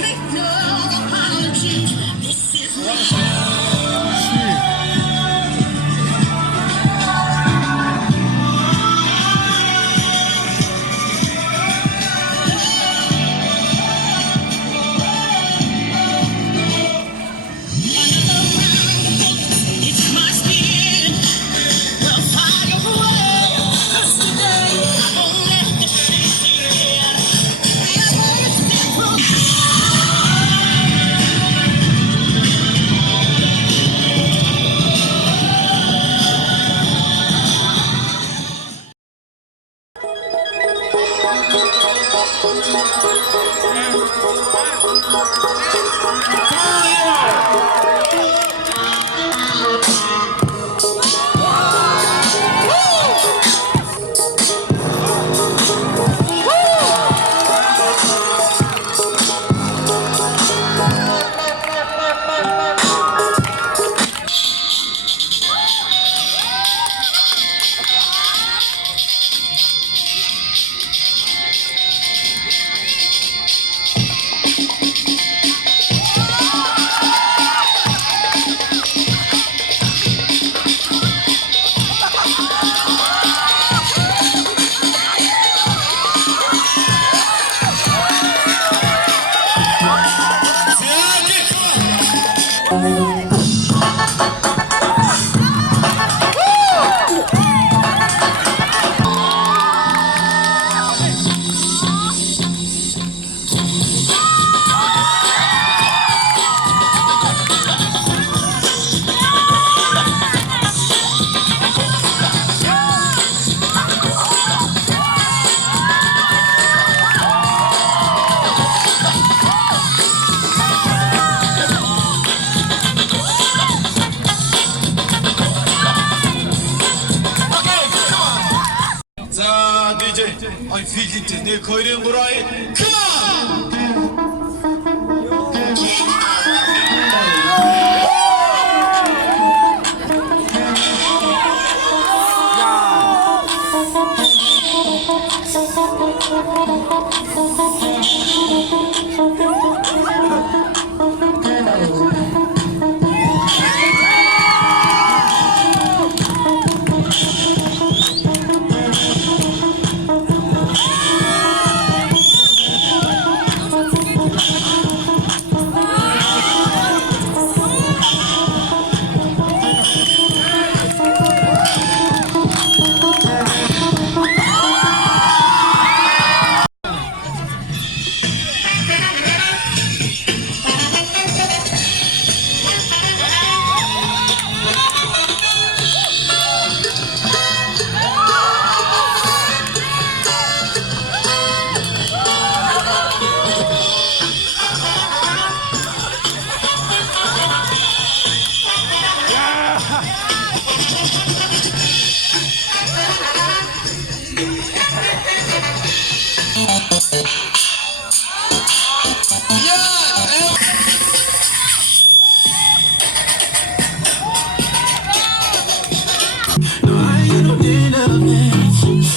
Make no apology. This is me. It's my skin. Well, fire away. 'Cause today I won't let the shade in. 자, DJ, I feel it. 내 거리는 뭐라해? Come on!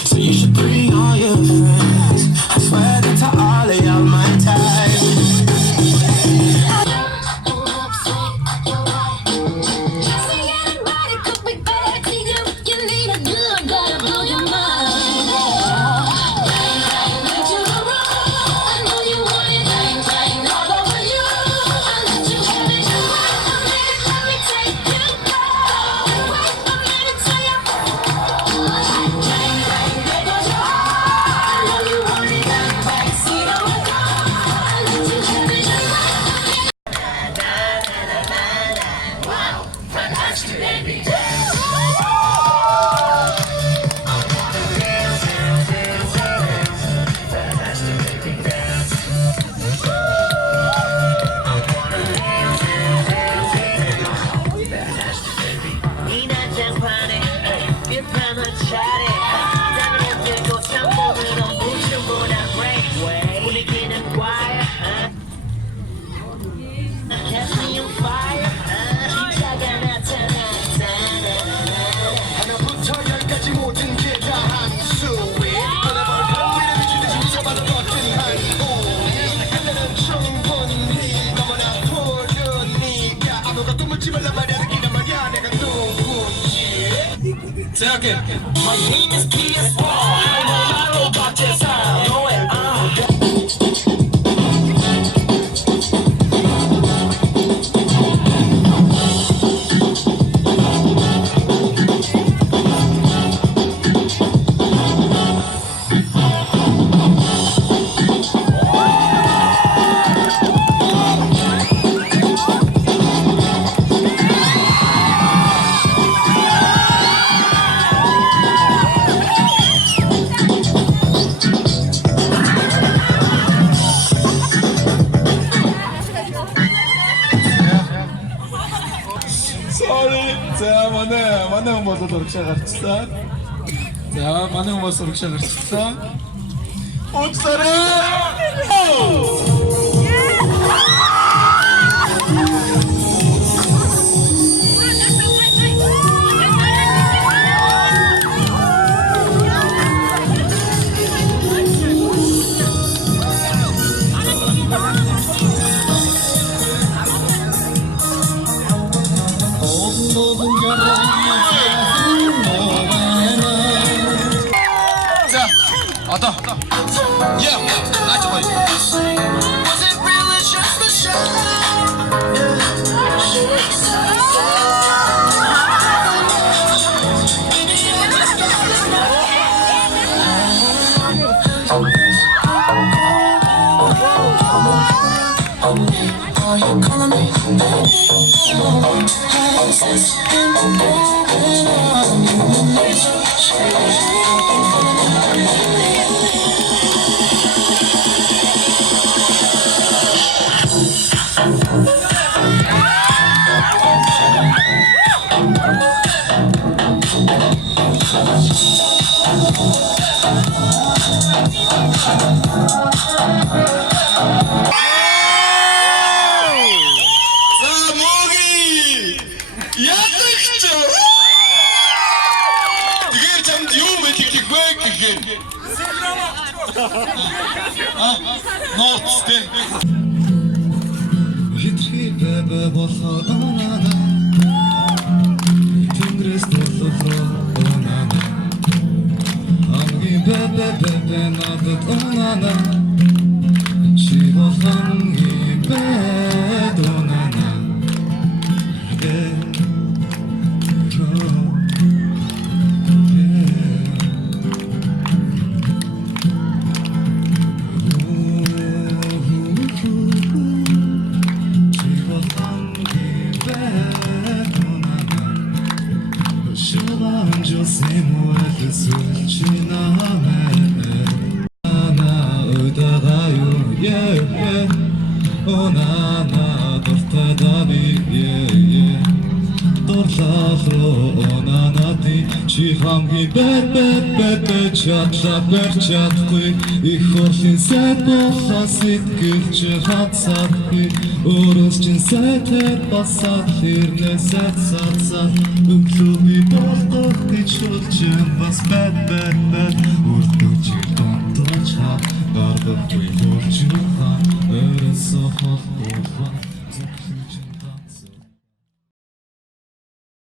So you should bring all your friends. I swear that to all of y'all my type. Say okay. My name is PS1. I'm a robot, yes, I know it. Sorry. За манай хүмүүс бол урагшаа гарчсан. За манай хүмүүс урагшаа гарчсан. Уцараа! 자, 왔다. 야, 나이스 보이. Was it really just a show? Are you calling me? 자, 모기! ядагч! Тэгэхээр чамд юу вэ гэх вэ гэх. Ноцтэй. Хитрхи бэбэ болохоо онана Тэнгэрээс төлөвлөө онана Хамгийн бэбэ надад онана Чи болохонгийн бэд онана Чи хамгийн бэбэ чадлаа барьж чадахгүй их хурлын сайд болохоо сэтгэл чи хацаагүй өөрөөс чин сайдаар басаад хэрнээ сайдсаад өглөөний болдох гэж шулж бас бэбэ үрдөө чи донтооч гарахгүй болж хаа өөрөөсөө холбоо зөвхөн